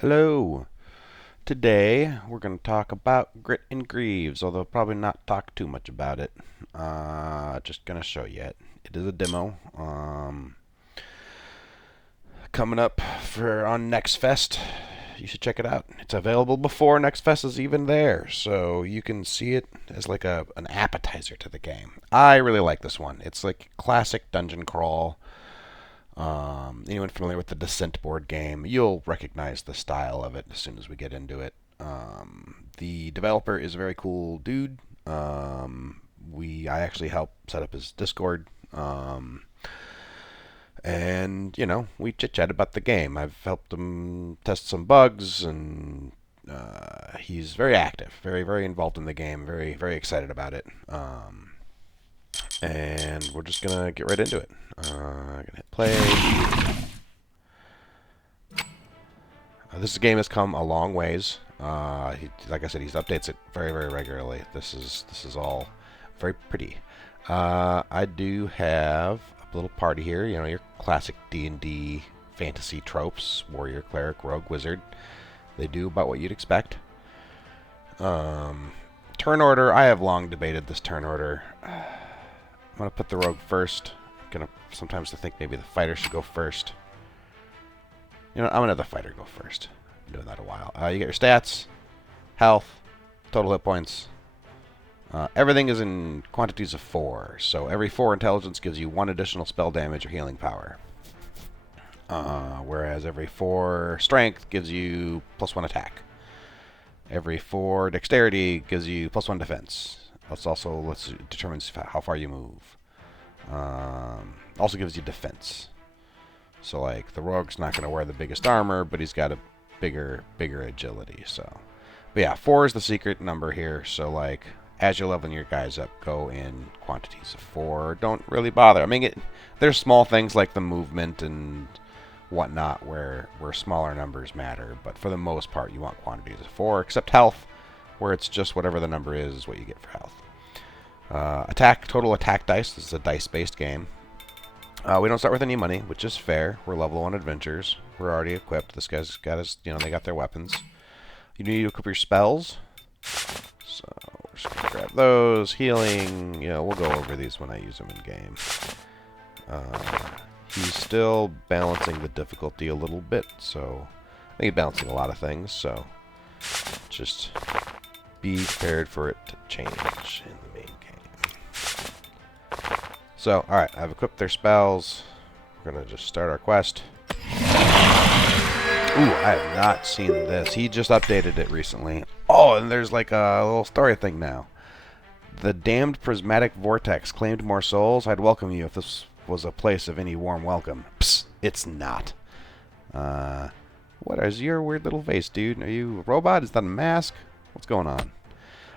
Hello. Today we're going to talk about Grit and Greaves, although probably not talk too much about it. Just going to show you it. It is a demo. Coming up for on Next Fest. You should check it out. It's available before Next Fest is even there, so you can see it as like an appetizer to the game. I really like this one. It's like classic dungeon crawl. Anyone familiar with the Descent board game, you'll recognize the style of it as soon as we get into it. The developer is a very cool dude. I actually helped set up his Discord. And we chit chat about the game. I've helped him test some bugs, and he's very active, very very involved in the game, very very excited about it. And we're just gonna get right into it. Gonna hit play. This game has come a long ways. Like I said, he updates it very very regularly. This is all very pretty. I do have a little party here. You know, your classic D&D fantasy tropes: warrior, cleric, rogue, wizard. They do about what you'd expect. Turn order. I have long debated this turn order. I'm going to put the rogue first. I'm going to sometimes think maybe the fighter should go first. You know, I'm going to have the fighter go first. I've been doing that a while. You get your stats, health, total hit points. Everything is in quantities of 4. So every 4 intelligence gives you 1 additional spell damage or healing power. Whereas every 4 strength gives you +1 attack. Every 4 dexterity gives you +1 defense. Determines how far you move. Also gives you defense. So like the rogue's not going to wear the biggest armor, but he's got a bigger agility. So, but yeah, 4 is the secret number here. So like as you're leveling your guys up, go in quantities of 4. Don't really bother. I mean, there's small things like the movement and whatnot where smaller numbers matter, but for the most part, you want quantities of 4, except health, where it's just whatever the number is what you get for health. Total attack dice. This is a dice-based game. We don't start with any money, which is fair. We're level 1 adventurers. We're already equipped. This guy's got his, they got their weapons. You need to equip your spells. So we're just going to grab those. Healing. We'll go over these when I use them in game. He's still balancing the difficulty a little bit, so I think he's balancing a lot of things, so just be prepared for it to change in the main game. So, alright, I've equipped their spells. We're going to just start our quest. Ooh, I have not seen this. He just updated it recently. Oh, and there's like a little story thing now. The damned prismatic vortex claimed more souls. I'd welcome you if this was a place of any warm welcome. Psst, it's not. What is your weird little face, dude? Are you a robot? Is that a mask? What's going on?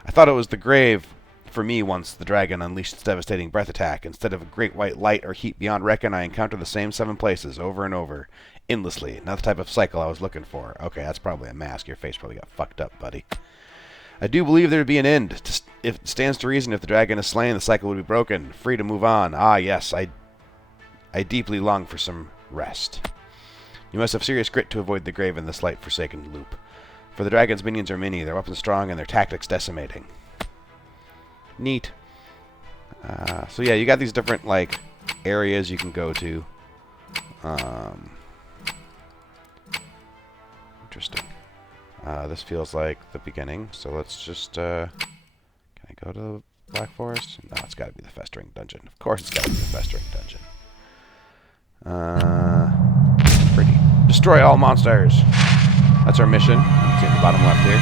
I thought it was the grave for me once the dragon unleashed its devastating breath attack. Instead of a great white light or heat beyond reckon, I encountered the same 7 places over and over, endlessly. Not the type of cycle I was looking for. Okay, that's probably a mask. Your face probably got fucked up, buddy. I do believe there would be an end. If it stands to reason, if the dragon is slain, the cycle would be broken, free to move on. Ah, yes, I deeply long for some rest. You must have serious grit to avoid the grave in this light-forsaken loop. For the dragon's minions are many, their weapons strong, and their tactics decimating. Neat. So yeah, you got these different, like, areas you can go to. Interesting. This feels like the beginning, so let's just, can I go to Black Forest? No, it's gotta be the Festering Dungeon. Of course it's gotta be the Festering Dungeon. Pretty. Destroy all monsters. That's our mission. You can see at the bottom left here.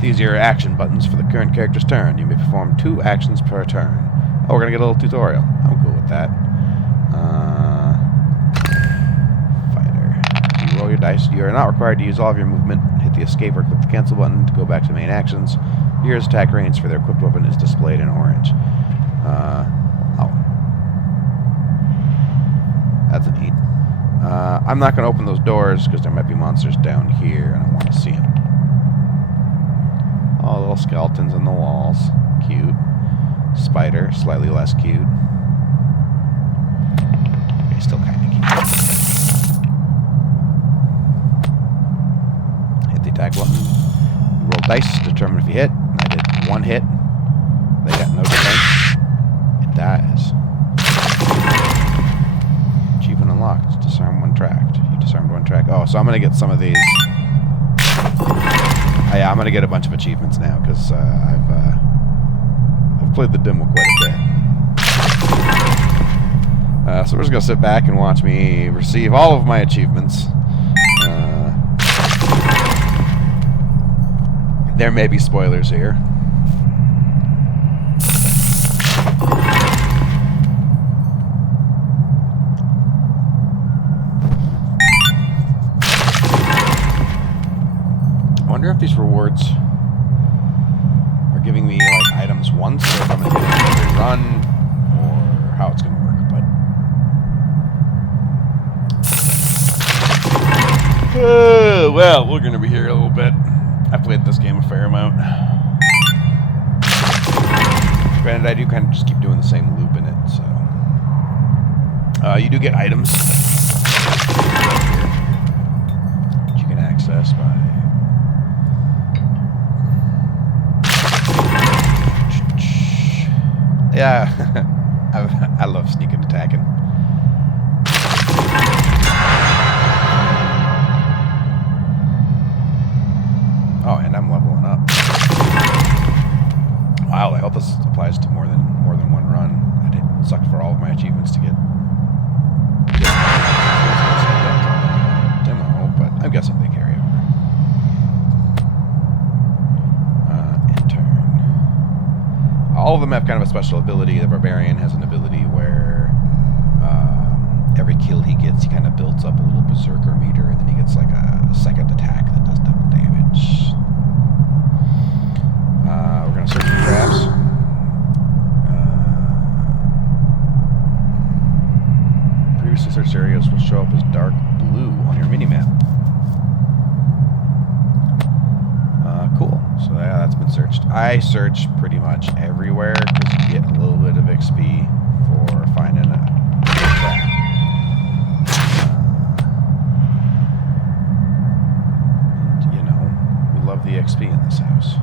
These are your action buttons for the current character's turn. You may perform 2 actions per turn. Oh, we're gonna get a little tutorial. I'm cool with that. Fighter. You roll your dice. You are not required to use all of your movement. Hit the escape or click the cancel button to go back to main actions. Here's attack range for their equipped weapon is displayed in orange. That's neat. I'm not going to open those doors because there might be monsters down here and I want to see them. Oh, little skeletons in the walls. Cute. Spider, slightly less cute. Okay, still kind of cute. dice to determine if you hit. I did 1 hit. They got no defense. It dies. Achievement unlocked. Disarm 1 tracked. You disarmed 1 track. Oh, so I'm going to get some of these. Yeah, I'm going to get a bunch of achievements now because I've played the demo quite a bit. So we're just going to sit back and watch me receive all of my achievements. There may be spoilers here. I wonder if these rewards are giving me like items once, or if I'm going to get it every run, or how it's going to work. But well, we're going to be here a little bit. I've played this game a fair amount. Granted, I do kind of just keep doing the same loop in it, so you do get items which you can access by yeah. I love sneaking attacking. Oh, and I'm leveling up. Wow, I hope this applies to more than 1 run. I did suck for all of my achievements to get demo, but I'm guessing they carry over. Intern. All of them have kind of a special ability. The Barbarian has an ability where every kill he gets, he kind of builds up a little Berserker meter, and then he gets like a second attack that does double damage. We're going to search for traps. Previously searched areas will show up as dark blue on your minimap. Cool. So yeah, that's been searched. I search pretty much everywhere because you get a little bit of XP for finding a trap. And, you know, we love the XP in this house.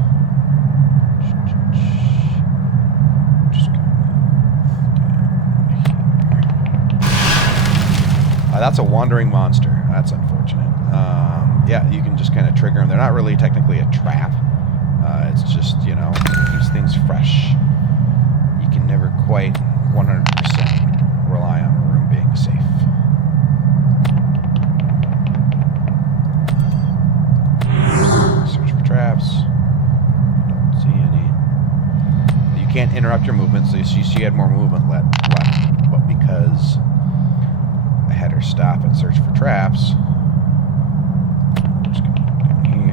That's a wandering monster. That's unfortunate. Yeah, you can just kind of trigger them. They're not really technically a trap. It's just, you know, keeps things fresh. You can never quite 100% rely on a room being safe. Search for traps. Don't see any. You can't interrupt your movement, so she had more movement left. But because I had her stop and search for traps, I'm just gonna go down here.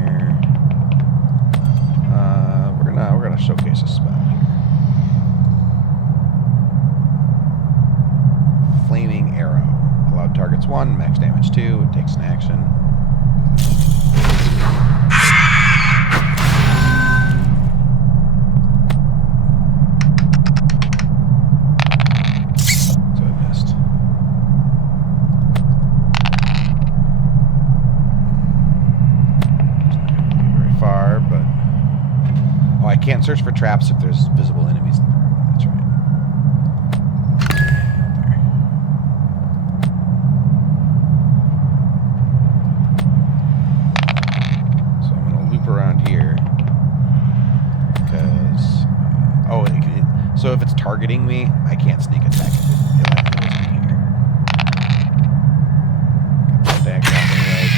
We're gonna showcase a spell here. Flaming Arrow. Allowed targets 1, max damage 2. It takes an action. So I missed. Far, but oh, I can't search for traps if there's visible enemies in the room. That's right. There. So I'm gonna loop around here because so if it's targeting me, I can't sneak attack it. It'll have to go in here. Got the dash off anyway.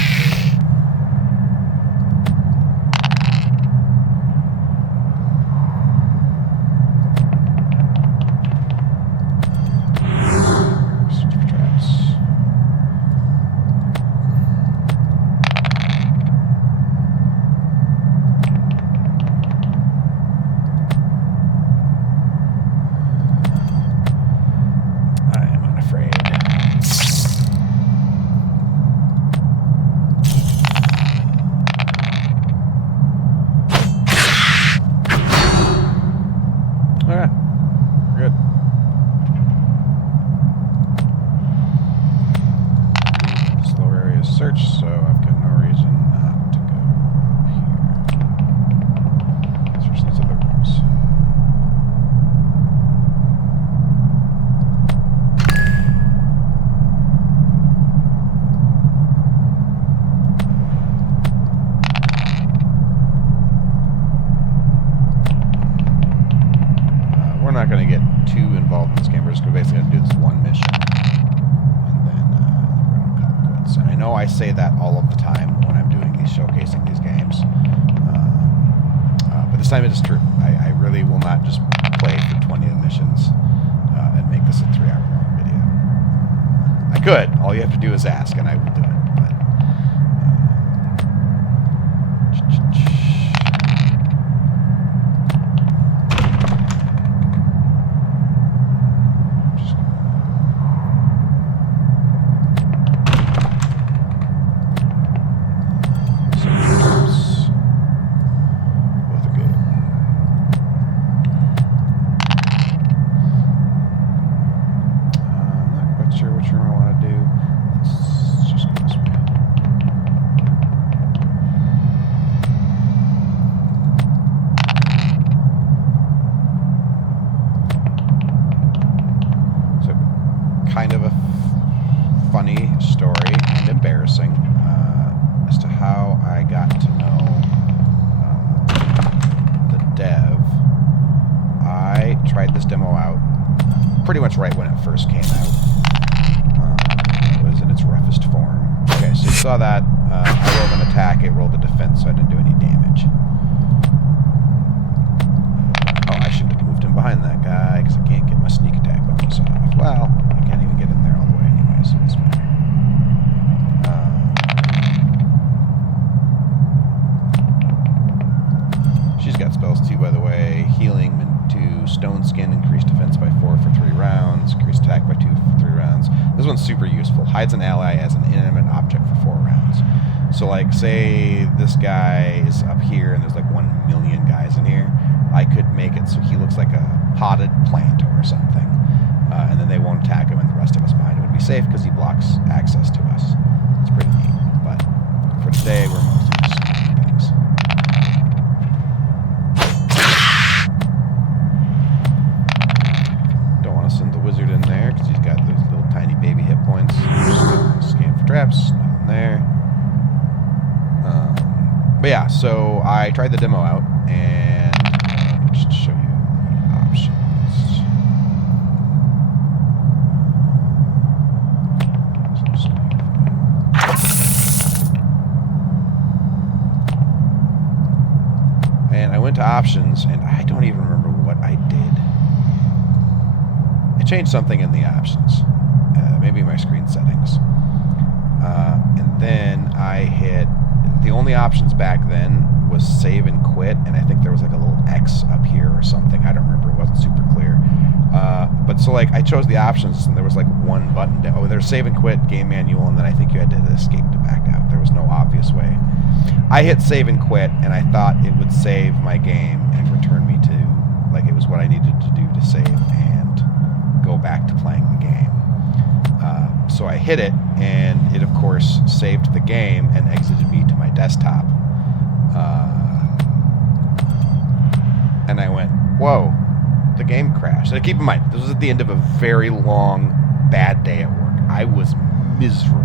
Search, so I've got no reason not to go up here. I know I say that all of the time when I'm doing these, showcasing these games. But this time it is true. I really will not just play for 20 missions and make this a 3-hour-long video. I could. All you have to do is ask, and I will do it. But, kind of a funny story and embarrassing as to how I got to know the dev. I tried this demo out pretty much right when it first came out. It was in its roughest form. Okay, so you saw that I rolled an attack, it rolled a defense, so I didn't do any damage. Oh, I shouldn't have moved him behind that guy because I can't get my sneak attack bonus off. Well, can't even get in there all the way anyway, so it's fine. She's got spells too, by the way. Healing into Stone Skin, increased defense by 4 for 3 rounds, increased attack by 2 for 3 rounds. This one's super useful. Hides an ally as an inanimate object for 4 rounds. So, like, say this guy is up here and there's like 1 million guys in here. I could make it so he looks like a potted plant or something. And then they won't attack him, and the rest of us behind him would be safe because he blocks access to us. It's pretty neat. But for today, we're mostly just things. Don't want to send the wizard in there because he's got those little tiny baby hit points. Just scan for traps. Nothing there. But yeah, so I tried the demo out, and just to show you the options. And I went to options, and I don't even remember what I did. I changed something in the options, maybe my screen settings. And then I hit, the only options back then was save and quit, and I think there was like a little X up here or something. I don't remember, it wasn't super clear. But so like I chose the options, and there was like one button down. Oh, there's save and quit, game manual, and then I think you had to escape to back out. There was no obvious way. I hit save and quit, and I thought it would save my game and return me to, like, it was what I needed to do to save and go back to playing the game. So I hit it, and it, of course, saved the game and exited me to my desktop. And I went, whoa, the game crashed. And keep in mind, this was at the end of a very long, bad day at work. I was miserable.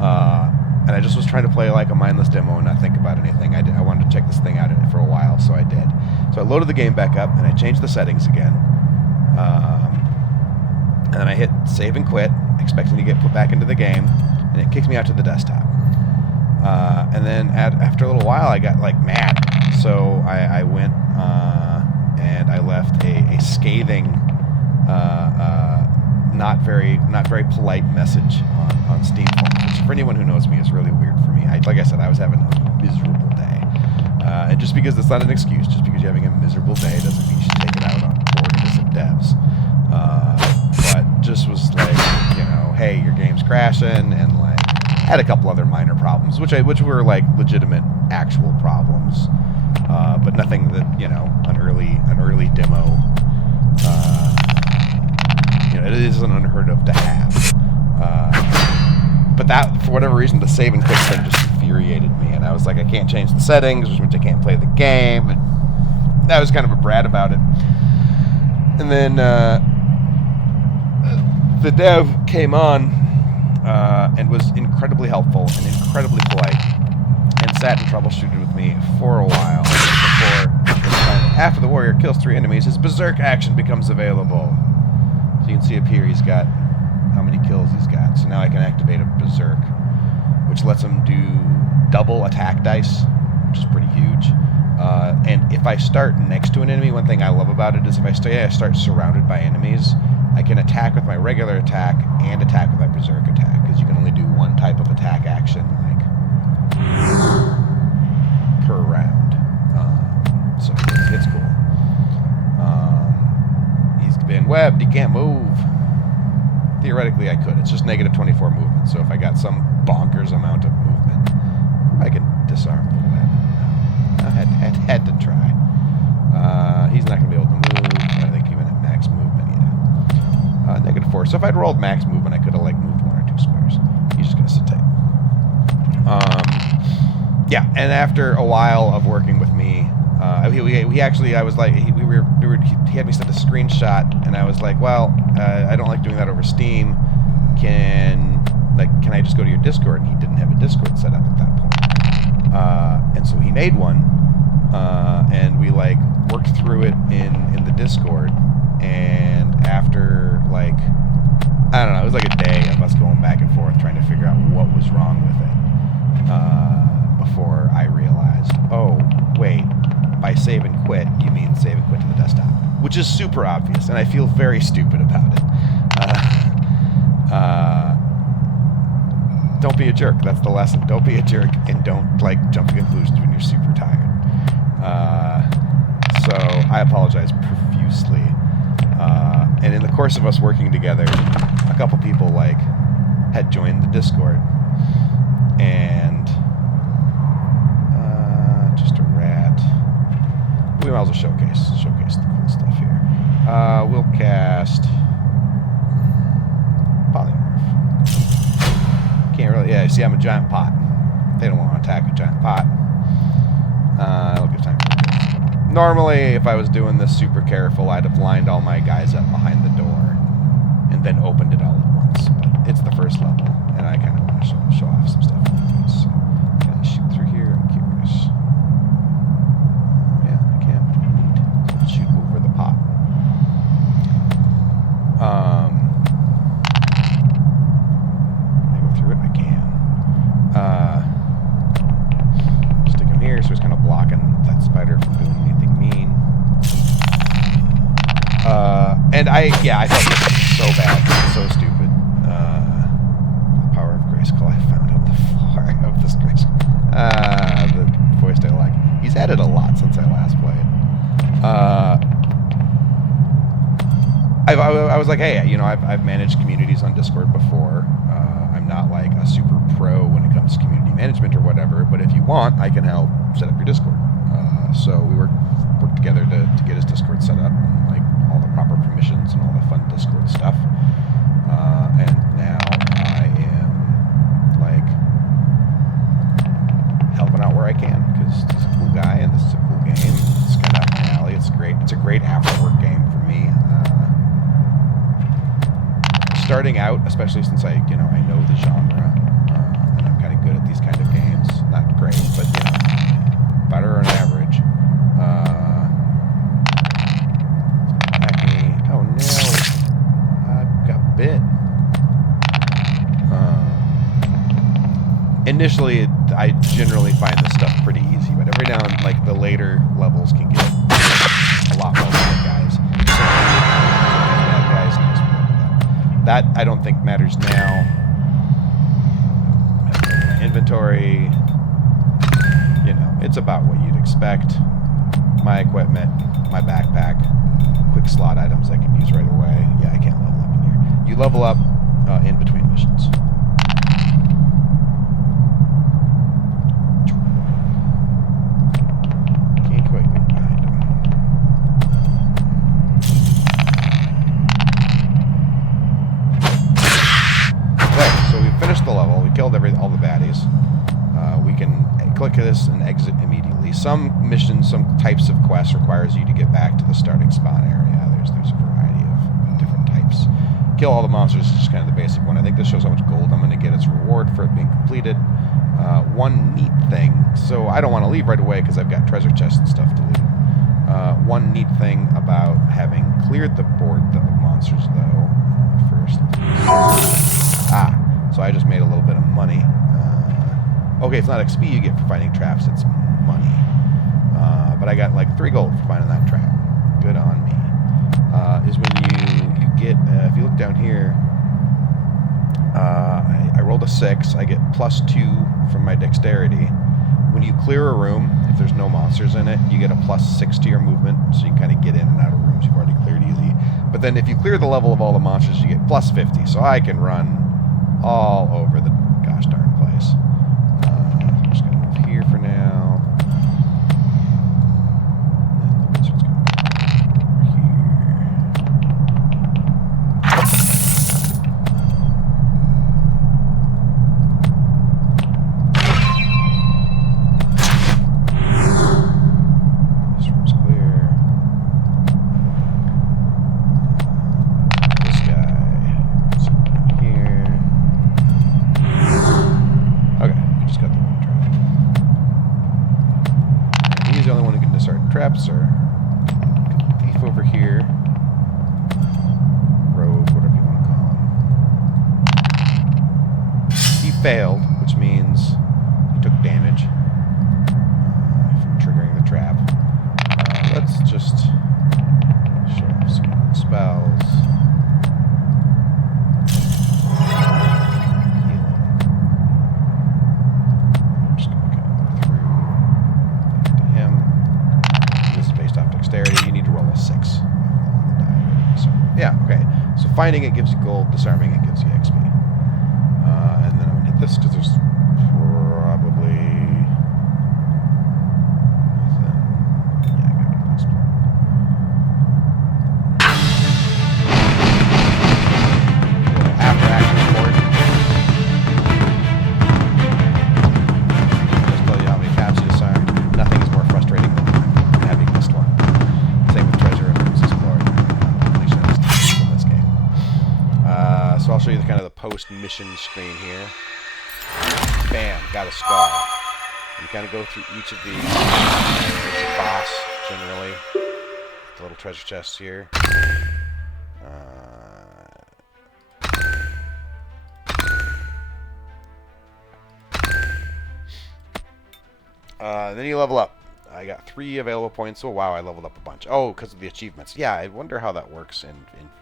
And I just was trying to play like a mindless demo and not think about anything. I wanted to check this thing out for a while, so I did. So I loaded the game back up, and I changed the settings again. And then I hit save and quit, expecting to get put back into the game, and it kicked me out to the desktop. And then after a little while, I got like mad. So I went and I left a scathing, not very polite message on Steam forums, which for anyone who knows me is really weird for me. Like I said, I was having a miserable day. And just because it's not an excuse, just because you're having a miserable day doesn't mean you should take it out on poor innocent devs. But just was like, you know, hey, your game's crashing, and like had a couple other minor problems, which were like legitimate, actual problems, but nothing that, you know, an early demo. You know, it isn't unheard of to have. But that, for whatever reason, the save and quit thing just infuriated me, and I was like, I can't change the settings, which means I can't play the game, and I was kind of a brat about it. And then the dev came on and was incredibly helpful and incredibly polite, and sat and troubleshooted with me for a while before, after the warrior kills 3 enemies, his berserk action becomes available. So you can see up here he's got how many kills he's got. So now I can activate a berserk. which lets them do double attack dice, which is pretty huge. And if I start next to an enemy, one thing I love about it is if I start surrounded by enemies, I can attack with my regular attack and attack with my berserk attack, because you can only do one type of attack action, like, per round. So it's cool. He's been webbed. He can't move. Theoretically, I could. It's just negative 24 movement, so if I got some bonkers amount of movement, I can disarm the web. I had to try. He's not going to be able to move, I think, even at max movement, yeah. Negative 4. So if I'd rolled max movement, I could have, like, moved 1 or 2 squares. He's just going to sit tight. Yeah, and after a while of working with me, he actually, I was like, he had me send a screenshot, and I was like, well, I don't like doing that over Steam. Can I just go to your Discord? And he didn't have a Discord set up at that point. And so he made one, and we, like, worked through it in the Discord, and after, like, I don't know, it was like a day of us going back and forth trying to figure out what was wrong with it, before I realized, oh, wait, by save and quit, you mean save and quit to the desktop, which is super obvious, and I feel very stupid about it. Don't be a jerk. That's the lesson. Don't be a jerk, and don't, like, jump to conclusions when you're super tired. So I apologize profusely. And in the course of us working together, a couple people, like, had joined the Discord, and just a rat. We might as well showcase the cool stuff here. We'll cast Polymorph. Can't really, yeah, see, I'm a giant pot. They don't want to attack a giant pot. It'll give time for it. Normally, if I was doing this super careful, I'd have lined all my guys up behind the door and then opened it all at once. But it's the first level, and I kind of want to show off some stuff. So, can I shoot through here? I'm curious. Yeah, I can. Neat. Let's shoot over the pot. Can I go through it? I can. Stick him here, so he's kind of blocking that spider from doing anything mean. And I felt so bad, so stupid. The power of Grayskull I found on the floor of this Grayskull. The voice I like. He's added a lot since I last played. I was like, hey, you know, I've managed communities on Discord before. I'm not like a super pro when it comes to community management or whatever, but if you want, I can help set up your Discord. So we worked together to get his Discord set up, and, like, all the proper permissions and all the fun Discord stuff. And now I am, like, helping out where I can, because he's a cool guy and this is a cool game. It's kind of up my alley. It's great. It's a great after-work game for me. Starting out, especially since I know the genre, and I'm kind of good at these kind of games. Not great, but, you know, better than average. Oh no, I got bit. Initially, I generally find this stuff pretty easy, but every now and then, like, the later levels can get a lot more bad guys. That I don't think matters now. Inventory, you know, it's about what you'd expect. My equipment, my backpack, quick slot items I can use right away. Yeah, I can't level up in here. You level up in between missions. Can't quite get behind him. Okay, so we finished the level. We killed all the baddies. We can click this and exit immediately. Some missions, some types of quests requires you to get back to the starting spawn area. There's a variety of different types. Kill all the monsters is just kind of the basic one. I think this shows how much gold I'm going to get as a reward for it being completed. One neat thing, so I don't want to leave right away because I've got treasure chests and stuff to loot. One neat thing about having cleared the board of monsters, though, first. So I just made a little bit of money. Okay, it's not XP you get for finding traps, it's money. But I got like 3 gold for finding that trap. Good on me. Is when you get, if you look down here, I rolled a 6. I get +2 from my dexterity. When you clear a room, if there's no monsters in it, you get a +6 to your movement, so you can kind of get in and out of rooms you've already cleared easy. But then if you clear the level of all the monsters, you get +50, so I can run all over the gosh darn place. I'm just going to move here for now. And the wizard's going to go over here. This room's clear. This guy is over here. Okay, I just got the wrong trap. And he's the only one who can discard traps, or thief over here. Rogue, whatever you want to call him. He failed, which means he took damage from triggering the trap. Let's just show off some spells. Healing. I'm just going to go through to him. This is based off dexterity. You need to roll a 6 on the die. So, yeah, okay. So finding it gives you gold, disarming it gives you XP. And then I'm going to hit this because there's probably... So I'll show you the kind of the post-mission screen here. Bam, got a skull. You kind of go through each of these. There's a boss, generally. The little treasure chests here. Then you level up. I got 3 available points. Oh, wow, I leveled up a bunch. Oh, because of the achievements. Yeah, I wonder how that works in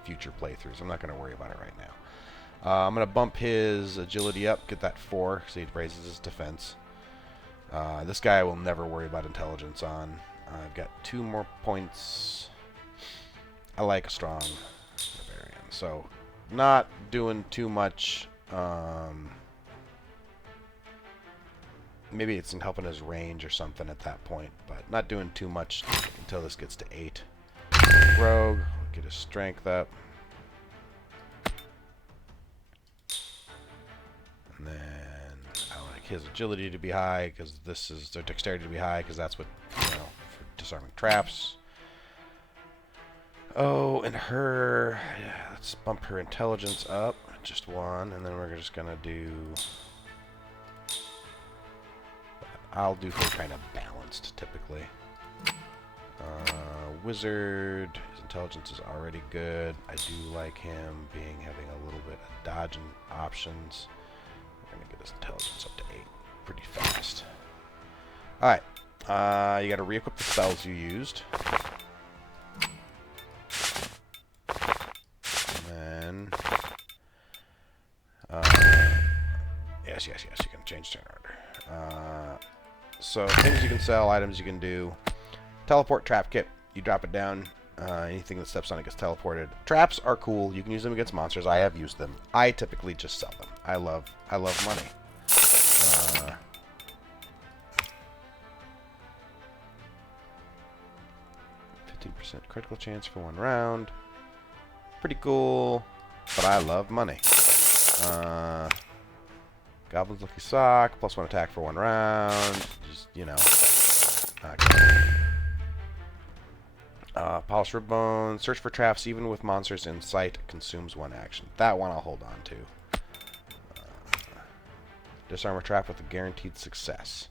future playthroughs. I'm not going to worry about it right now. I'm going to bump his agility up, get that 4, so he raises his defense. This guy I will never worry about intelligence on. I've got 2 more points. I like a strong barbarian, so not doing too much. Maybe it's in helping his range or something at that point, but not doing too much until this gets to 8. Rogue, get his strength up. And then I like his agility to be high, because this is their dexterity to be high, because that's what, you know, for disarming traps. Oh, and her, yeah, let's bump her intelligence up, just 1, and then we're just gonna do, I'll do her kind of balanced, typically. Wizard, his intelligence is already good. I do like him having a little bit of dodging options. We're gonna get his intelligence up to 8 pretty fast. Alright, you gotta re-equip the spells you used. And then, yes, you can change turn order. So, things you can sell, items you can do. Teleport trap kit, you drop it down. Anything that steps on it gets teleported. Traps are cool. You can use them against monsters. I have used them. I typically just sell them. I love money. 15% critical chance for 1 round. Pretty cool, but I love money. Goblin's Lucky Sock, +1 attack for 1 round. Just, you know. Polished Rib Bone. Search for traps even with monsters in sight. Consumes 1 action. That one I'll hold on to. Disarm a trap with a guaranteed success.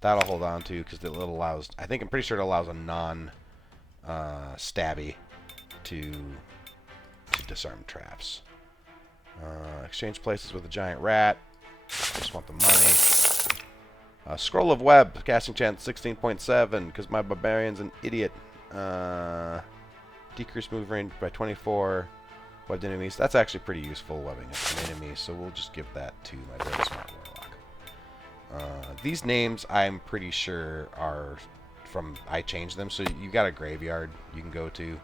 That I'll hold on to because it allows... I'm pretty sure it allows a non-stabby to disarm traps. Exchange places with a giant rat. Just want the money. Scroll of Web, casting chance 16.7, because my barbarian's an idiot. Decrease move range by 24. Webbed enemies. That's actually pretty useful, webbing an enemy, so we'll just give that to my very smart warlock. These names, I'm pretty sure, are from... I changed them, so you got a graveyard you can go to.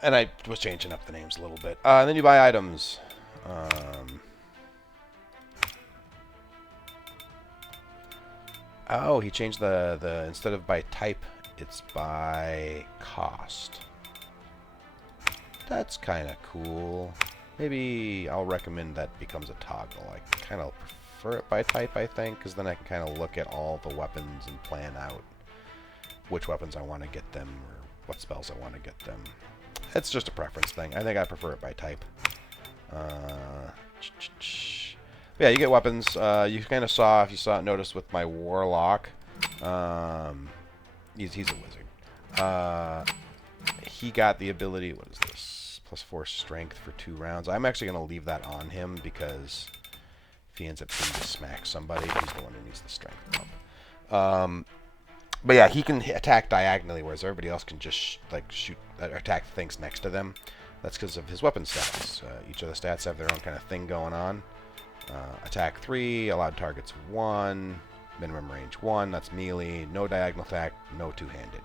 And I was changing up the names a little bit. And then you buy items. Oh, he changed the instead of by type, it's by cost. That's kind of cool. Maybe I'll recommend that becomes a toggle. I kind of prefer it by type, I think, because then I can kind of look at all the weapons and plan out which weapons I want to get them or what spells I want to get them. It's just a preference thing. I think I prefer it by type. Yeah, you get weapons. You kind of saw, if you noticed with my warlock, he's a wizard. He got the ability, what is this? +4 strength for 2 rounds. I'm actually going to leave that on him because if he ends up trying to smack somebody, he's the one who needs the strength bump. But yeah, he can attack diagonally, whereas everybody else can just shoot, attack things next to them. That's because of his weapon stats. Each of the stats have their own kind of thing going on. Attack 3, allowed targets 1, minimum range 1. That's melee. No diagonal attack, no two-handed.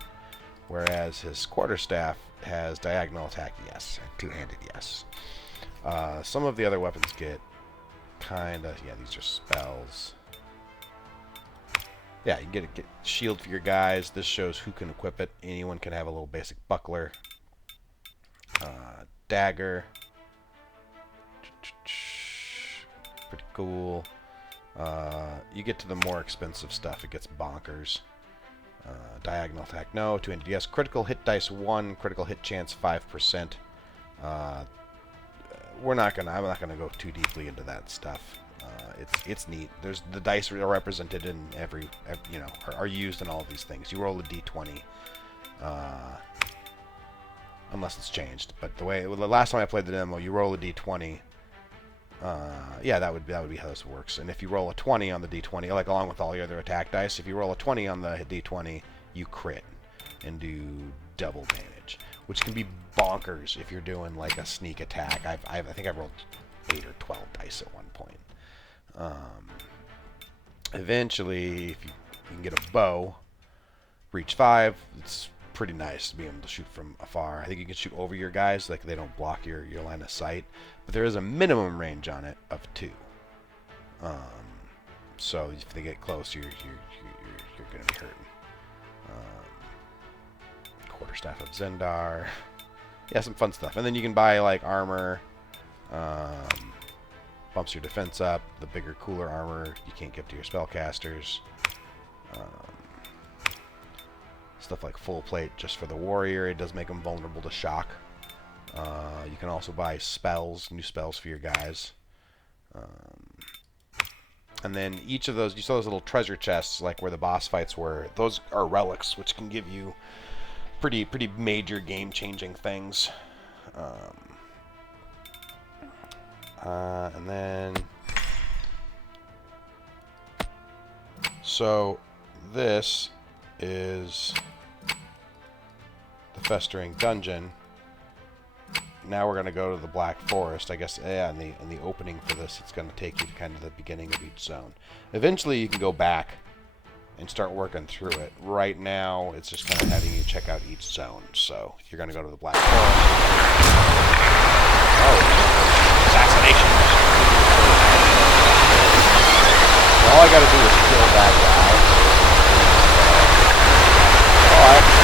Whereas his quarterstaff has diagonal attack, yes, and two-handed, yes. Some of the other weapons get kind of, yeah, these are spells. Yeah, you get a shield for your guys. This shows who can equip it. Anyone can have a little basic buckler. Dagger. Pretty cool. You get to the more expensive stuff. It gets bonkers. Diagonal attack, no. Two-handed, yes. Critical hit dice 1. Critical hit chance 5%. I'm not gonna go too deeply into that stuff. It's neat. There's the dice are represented in every are used in all of these things. You roll a d20, unless it's changed. But the last time I played the demo, you roll a d20. Yeah, that would be how this works. And if you roll a 20 on the d20, like along with all the other attack dice, if you roll a 20 on the d20, you crit and do double damage, which can be bonkers if you're doing like a sneak attack. I think I rolled 8 or 12 dice at one point. Eventually, if you can get a bow, reach 5, it's pretty nice to be able to shoot from afar. I think you can shoot over your guys, like they don't block your line of sight. But there is a minimum range on it of 2. So if they get close, you're going to be hurting. Quarterstaff of Zendar. Yeah, some fun stuff. And then you can buy like armor. Bumps your defense up. The bigger, cooler armor you can't give to your spellcasters. Stuff like full plate just for the warrior. It does make them vulnerable to shock. You can also buy spells, new spells for your guys. And then each of those, you saw those little treasure chests, like where the boss fights were. Those are relics, which can give you pretty major game-changing things. And then, so this is the Festering Dungeon. Now we're going to go to the Black Forest. I guess, yeah, in the opening for this, it's going to take you to kind of the beginning of each zone. Eventually, you can go back and start working through it. Right now, it's just kind of having you check out each zone. So, you're going to go to the Black Forest. Oh, assassination. So all I got to do is kill that guy. Oh,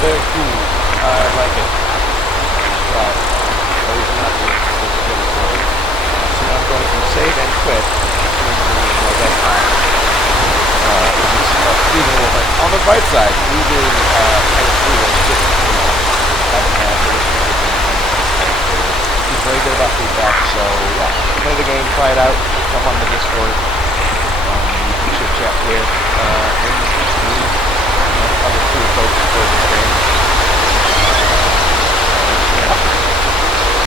Very cool. I like it. Wow. Those are not good. So now I'm going to save and quit. My desktop. Even like on the bright side, me being kind of cool, just having that. He's very good about feedback. So yeah, play the game, try it out. Jump on the Discord.